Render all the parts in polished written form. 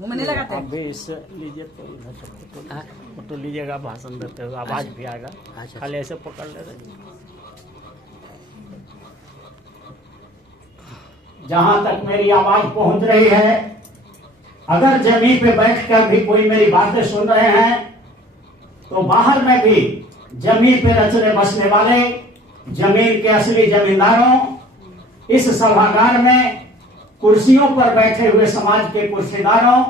मुंह में नहीं लगाते? आप भी इससे लीजिए तो इधर से फोटो लीजिएगा, भाषण देते हुए आवाज भी आएगा। खाली ऐसे पकड़ ले रहे। जहां तक मेरी आवाज पहुंच रही है, अगर जमीन पे बैठकर भी कोई मेरी बातें सुन रहे हैं तो बाहर में भी जमीन पे रचने बसने वाले जमीन के असली जमींदारों, इस सभागार में कुर्सियों पर बैठे हुए समाज के कुर्सीदारों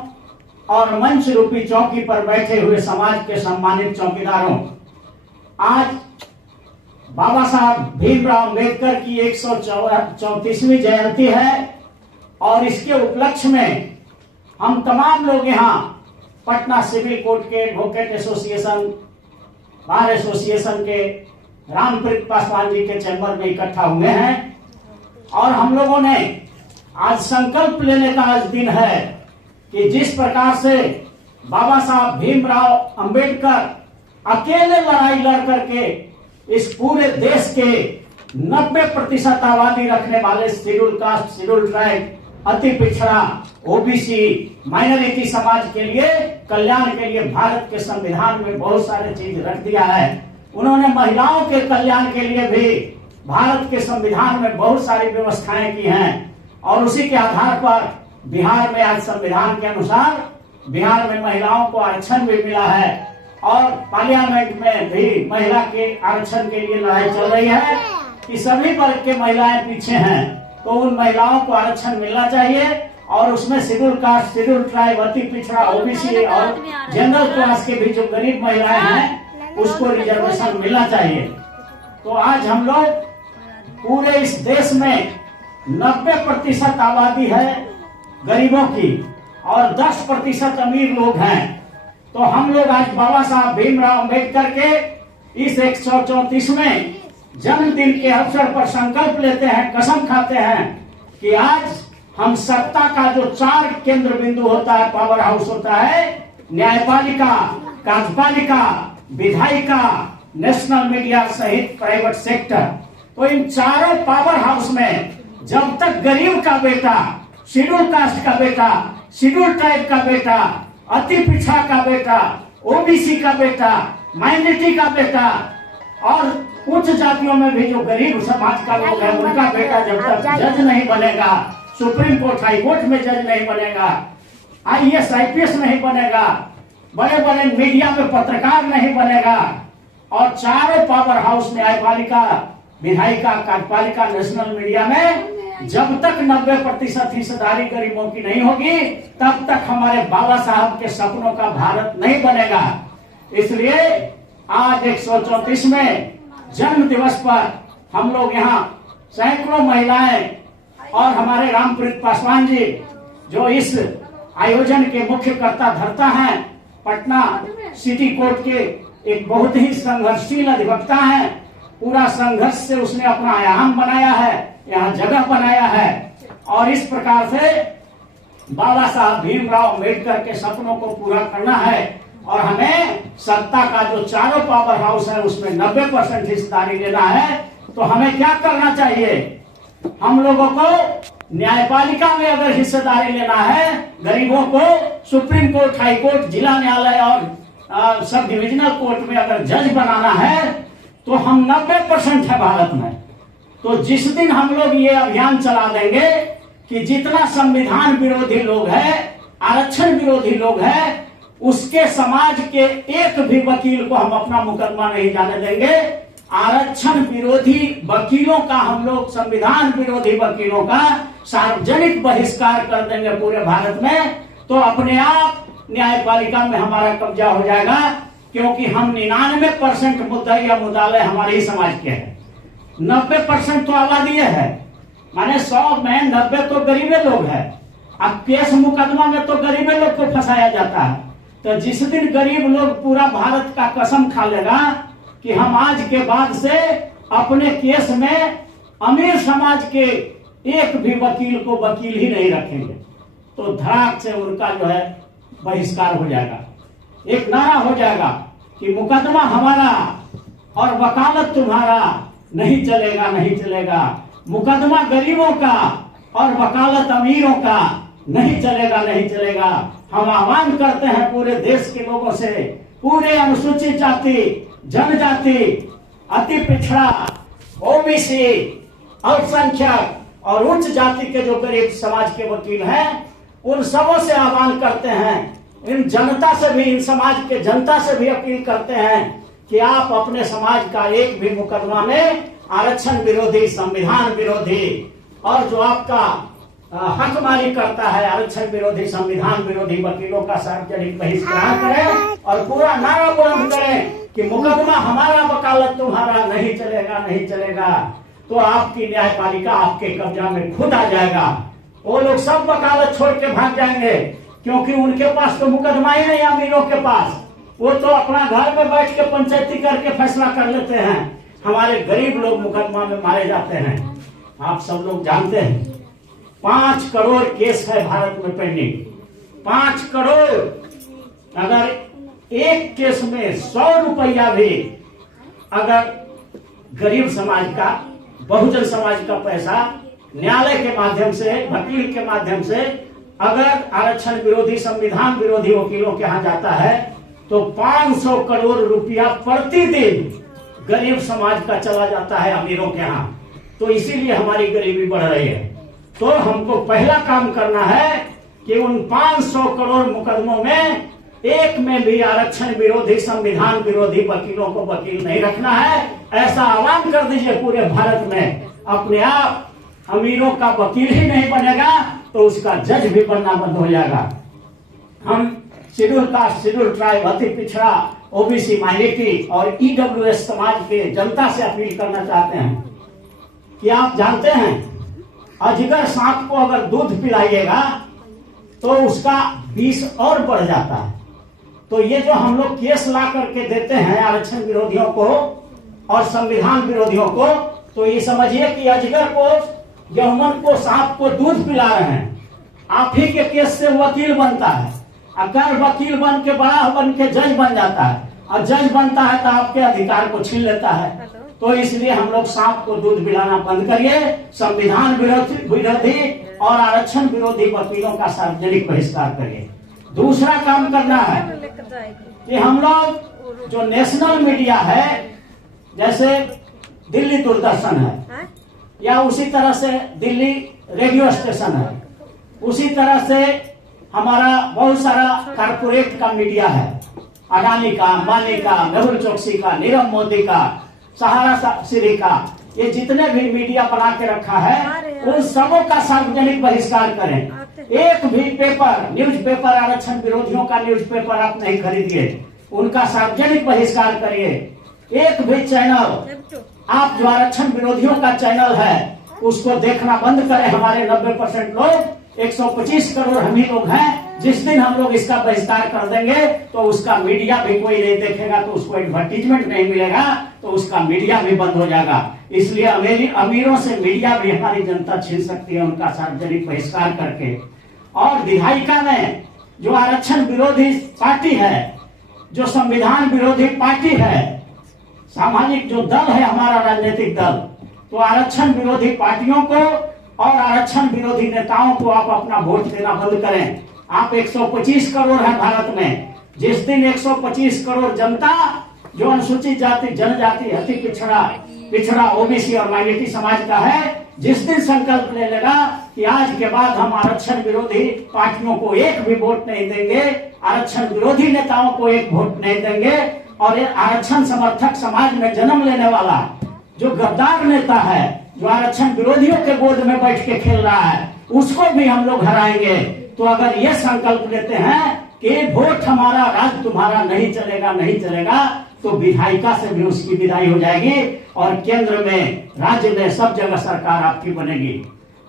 और मंच रूपी चौकी पर बैठे हुए समाज के सम्मानित चौकीदारों, आज बाबा साहब भीमराव अम्बेडकर की 134वीं जयंती है और इसके उपलक्ष्य में हम तमाम लोग यहाँ पटना सिविल कोर्ट के एडवोकेट एसोसिएशन, बार एसोसिएशन के रामप्रीत पासवान जी के चैम्बर में इकट्ठा हुए हैं और हम लोगों ने आज संकल्प लेने का आज दिन है कि जिस प्रकार से बाबा साहब भीमराव अंबेडकर अकेले लड़ाई लड़ करके इस पूरे देश के 90% आबादी रखने वाले शेड्यूल कास्ट, शेड्यूल ट्राइब, अति पिछड़ा, ओबीसी, माइनॉरिटी समाज के लिए कल्याण के लिए भारत के संविधान में बहुत सारे चीज रख दिया है। उन्होंने महिलाओं के कल्याण के लिए भी भारत के संविधान में बहुत सारी व्यवस्थाएं की हैं और उसी के आधार पर बिहार में आज संविधान के अनुसार बिहार में महिलाओं को आरक्षण भी मिला है और पार्लियामेंट में भी महिला के आरक्षण के लिए लड़ाई चल रही है कि सभी वर्ग के महिलाएं पीछे हैं, तो उन महिलाओं को आरक्षण मिलना चाहिए और उसमें शेड्यूल कास्ट, शेड्यूल ट्राइब, अति पिछड़ा, ओबीसी और जनरल क्लास के भी जो गरीब महिलाएं हैं उसको रिजर्वेशन मिलना चाहिए। तो आज हम लोग पूरे इस देश में 90% आबादी है गरीबों की और 10% अमीर लोग हैं। तो हम लोग आज बाबा साहब भीमराव अम्बेडकर के इस 134वें जन्मदिन के अवसर पर संकल्प लेते हैं, कसम खाते हैं कि आज हम सत्ता का जो 4 केंद्र बिंदु होता है, पावर हाउस होता है, न्यायपालिका, कार्यपालिका, विधायिका, नेशनल मीडिया सहित प्राइवेट सेक्टर, तो इन चारों पावर हाउस में जब तक गरीब का बेटा, शेड्यूल कास्ट का बेटा, शेड्यूल ट्राइब का बेटा, अति पिछड़ा का बेटा, ओबीसी का बेटा, माइनॉरिटी का बेटा और उच्च जातियों में भी जो गरीब समाज का लोग है उनका बेटा जब तक जज नहीं बनेगा, सुप्रीम कोर्ट, हाई कोर्ट में जज नहीं बनेगा, IAS IPS नहीं बनेगा, बड़े बड़े मीडिया में पत्रकार नहीं बनेगा और चारों पावर हाउस न्यायपालिका, विधायिका, कार्यपालिका, नेशनल मीडिया में जब तक 90% हिस्सेदारी गरीबों की नहीं होगी तब तक हमारे बाबा साहब के सपनों का भारत नहीं बनेगा। इसलिए आज 134वें जन्म दिवस पर हम लोग यहाँ सैकड़ों महिलाएं और हमारे रामप्रीत पासवान जी जो इस आयोजन के मुख्य कर्ता धर्ता हैं, पटना सिटी कोर्ट के एक बहुत ही संघर्षशील अधिवक्ता हैं, पूरा संघर्ष से उसने अपना आयाम बनाया है, यहाँ जगह बनाया है और इस प्रकार से बाबा साहब भीमराव अम्बेडकर के सपनों को पूरा करना है और हमें सत्ता का जो चारों पावर हाउस है उसमें 90% हिस्सेदारी लेना है। तो हमें क्या करना चाहिए? हम लोगों को न्यायपालिका में अगर हिस्सेदारी लेना है, गरीबों को सुप्रीम कोर्ट, हाई कोर्ट, जिला न्यायालय और सब डिविजनल कोर्ट में अगर जज बनाना है तो हम 90% है भारत में। तो जिस दिन हम लोग ये अभियान चला देंगे कि जितना संविधान विरोधी लोग है, आरक्षण विरोधी लोग है, उसके समाज के एक भी वकील को हम अपना मुकदमा नहीं जाने देंगे। आरक्षण विरोधी वकीलों का हम लोग, संविधान विरोधी वकीलों का सार्वजनिक बहिष्कार कर देंगे पूरे भारत में, तो अपने आप न्यायपालिका में हमारा कब्जा हो जाएगा क्योंकि हम 99% मुद्दा या मुद्दालय हमारे ही समाज के हैं। 90% तो आबादी है, माने 100 में 90 तो गरीबे लोग हैं। अब केस मुकदमा में तो गरीबे लोग को फंसाया जाता है। तो जिस दिन गरीब लोग पूरा भारत का कसम खा लेगा कि हम आज के बाद से अपने केस में अमीर समाज के एक भी वकील को वकील ही नहीं रखेंगे, तो धड़ाक से उनका जो है बहिष्कार हो जाएगा। एक नारा हो जाएगा कि मुकदमा हमारा और वकालत तुम्हारा, नहीं चलेगा, नहीं चलेगा। मुकदमा गरीबों का और वकालत अमीरों का, नहीं चलेगा, नहीं चलेगा। हम आह्वान करते हैं पूरे देश के लोगों से, पूरे अनुसूचित जाति, जनजाति, अति पिछड़ा, ओबीसी, अल्पसंख्यक और उच्च जाति के जो गरीब समाज के वकील हैं, उन सबों से आह्वान करते हैं, इन जनता से भी, इन समाज के जनता से भी अपील करते हैं कि आप अपने समाज का एक भी मुकदमा में आरक्षण विरोधी, संविधान विरोधी और जो आपका हकमारी करता है, आरक्षण विरोधी, संविधान विरोधी वकीलों का सार्वजनिक बहिष्कार करें और पूरा नारा बुलंद करें कि मुकदमा हमारा, वकालत तुम्हारा, नहीं चलेगा, नहीं चलेगा। तो आपकी न्यायपालिका आपके कब्जा में खुद आ जाएगा। वो लोग सब वकालत छोड़ के भाग जाएंगे, क्योंकि उनके पास तो मुकदमा ही नहीं, अमीरों के पास। वो तो अपना घर में बैठ के पंचायती करके फैसला कर लेते हैं। हमारे गरीब लोग मुकदमा में मारे जाते हैं। आप सब लोग जानते हैं 5 करोड़ केस है भारत में पेंडिंग। 5 करोड़। अगर एक केस में 100 रुपया भी अगर गरीब समाज का, बहुजन समाज का पैसा न्यायालय के माध्यम से, वकील के माध्यम से अगर आरक्षण विरोधी, संविधान विरोधी वकीलों के यहाँ जाता है तो 500 करोड़ रुपया प्रतिदिन गरीब समाज का चला जाता है अमीरों के यहाँ। तो इसीलिए हमारी गरीबी बढ़ रही है। तो हमको पहला काम करना है कि उन 500 करोड़ मुकदमों में एक में भी आरक्षण विरोधी, संविधान विरोधी वकीलों को वकील नहीं रखना है। ऐसा आह्वान कर दीजिए पूरे भारत में। अपने आप अमीरों का वकील ही नहीं बनेगा तो उसका जज भी बनना बंद हो जाएगा। हम शेड्यूल कास्ट, शेड्यूल ट्राइब, अति पिछड़ा, ओबीसी, माइनॉरिटी और ईडब्ल्यूएस समाज के जनता से अपील करना चाहते हैं कि आप जानते हैं अजगर सांप को अगर दूध पिलाइएगा तो उसका विष और बढ़ जाता है। तो ये जो हम लोग केस ला करके देते हैं आरक्षण विरोधियों को और संविधान विरोधियों को, तो ये समझिए कि अजगर को, यमन को, सांप को दूध पिला रहे हैं। आप ही के केस से वकील बनता है। अगर वकील बन के, बड़ा बन के जज बन जाता है और जज बनता है तो आपके अधिकार को छीन लेता है। तो इसलिए हम लोग सांप को दूध पिलाना बंद करिए। संविधान विरोधी और आरक्षण विरोधी वकीलों का सार्वजनिक बहिष्कार करिए। दूसरा काम करना है कि हम लोग जो नेशनल मीडिया है, जैसे दिल्ली दूरदर्शन है या उसी तरह से दिल्ली रेडियो स्टेशन है, उसी तरह से हमारा बहुत सारा कारपोरेट का मीडिया है, अडानी का, अंबानी का, मेहुल चोकसी का, नीरव मोदी का, सहारा श्री का, ये जितने भी मीडिया बना के रखा है उन सबों का सार्वजनिक बहिष्कार करें। एक भी पेपर, न्यूज़पेपर, आरक्षण विरोधियों का न्यूज़पेपर आप नहीं खरीदिए, उनका सार्वजनिक बहिष्कार करिए। एक भी चैनल, आप जो आरक्षण विरोधियों का चैनल है उसको देखना बंद करें। हमारे 90% लोग, 125 करोड़ हम ही लोग हैं। जिस दिन हम लोग इसका बहिष्कार कर देंगे तो उसका मीडिया भी कोई नहीं देखेगा, तो उसको एडवर्टीजमेंट नहीं मिलेगा, तो उसका मीडिया भी बंद हो जाएगा। इसलिए अमीरों से मीडिया भी हमारी जनता छीन सकती है, उनका सार्वजनिक बहिष्कार करके। और विधायिका में जो आरक्षण विरोधी पार्टी है, जो संविधान विरोधी पार्टी है, सामाजिक जो दल है हमारा राजनीतिक दल, तो आरक्षण विरोधी पार्टियों को और आरक्षण विरोधी नेताओं को आप अपना वोट देना बंद करें। आप 125 करोड़ है भारत में। जिस दिन 125 करोड़ जनता जो अनुसूचित जाति, जनजाति, अति पिछड़ा, ओबीसी और माइनॉरिटी समाज का है, जिस दिन संकल्प ले लेगा कि आज के बाद हम आरक्षण विरोधी पार्टियों को एक भी वोट नहीं देंगे, आरक्षण विरोधी नेताओं को एक वोट नहीं देंगे, और आरक्षण समर्थक समाज में जन्म लेने वाला जो गद्दार नेता है, जो आरक्षण विरोधियों के गोद में बैठ के खेल रहा है, उसको भी हम लोग हराएंगे। तो अगर ये संकल्प लेते हैं कि वोट हमारा, राज तुम्हारा, नहीं चलेगा, नहीं चलेगा, तो विधायिका से भी उसकी विदाई हो जाएगी और केंद्र में, राज्य में, सब जगह सरकार आपकी बनेगी।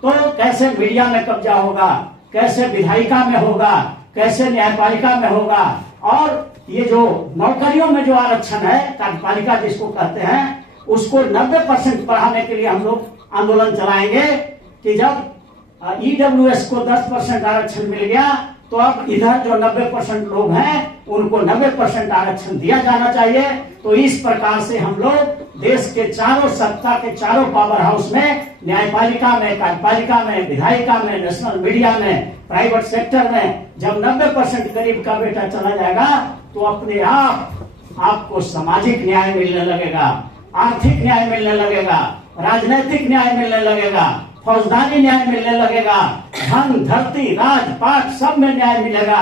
तो कैसे मीडिया में कब्जा होगा, कैसे विधायिका में होगा, कैसे न्यायपालिका में होगा, और ये जो नौकरियों में जो आरक्षण है, कार्यपालिका जिसको कहते हैं, उसको 90% बढ़ाने के लिए हम लोग आंदोलन चलाएंगे कि जब ईडब्ल्यूएस को 10% आरक्षण मिल गया तो अब इधर जो 90% लोग हैं उनको 90% आरक्षण दिया जाना चाहिए। तो इस प्रकार से हम लोग देश के चारों सत्ता के चारों पावर हाउस में, न्यायपालिका में, कार्यपालिका में, विधायिका में, नेशनल मीडिया में, प्राइवेट सेक्टर में जब 90% गरीब का बेटा चला जाएगा तो अपने आप आपको सामाजिक न्याय मिलने लगेगा, आर्थिक न्याय मिलने लगेगा, राजनीतिक न्याय मिलने लगेगा, फौजदारी न्याय मिलने लगेगा, धन, धरती, राजपाट सब में न्याय मिलेगा।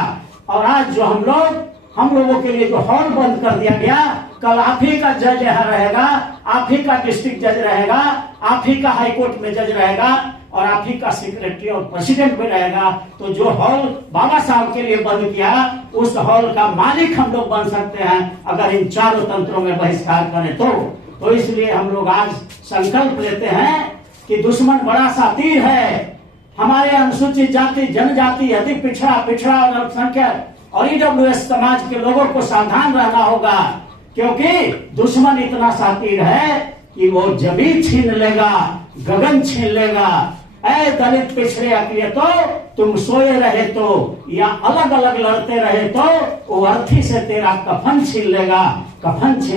और आज जो हम लोगों के लिए जो हॉल बंद कर दिया गया, कल आप ही का जज यहाँ रहेगा, आप ही का डिस्ट्रिक्ट जज रहेगा, आप ही का हाईकोर्ट में जज रहेगा और आप ही का सेक्रेटरी और प्रेसिडेंट भी रहेगा। तो जो हॉल बाबा साहब के लिए बंद किया, उस हॉल का मालिक हम लोग बन सकते हैं अगर इन चारों तंत्रों में बहिष्कार करें तो इसलिए हम लोग आज संकल्प लेते हैं कि दुश्मन बड़ा सा तीर है। हमारे अनुसूचित जाति, जनजाति, अति पिछड़ा और अल्पसंख्यक और ईडब्ल्यूएस समाज के लोगों को सावधान रहना होगा, क्योंकि दुश्मन इतना सा तीर है कि वो जमीन छीन लेगा, गगन छीन लेगा। ऐ दलित पिछड़े अकलियत तो तुम सोए रहे तो या अलग अलग लड़ते रहे तो वो अर्थी से तेरा कफन छीन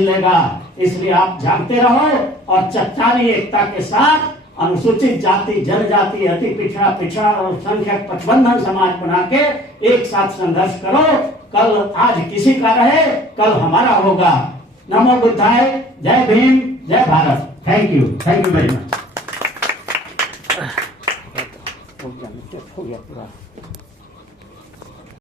लेगा। इसलिए आप जागते रहो और चट्टानी एकता के साथ अनुसूचित जाति, जनजाति, अति पिछड़ा और संख्यक पटबंधन समाज बना के एक साथ संघर्ष करो। कल आज किसी का रहे, कल हमारा होगा। नमो बुद्धाय, जय भीम, जय Bharat. Thank you very much. हो गया पूरा।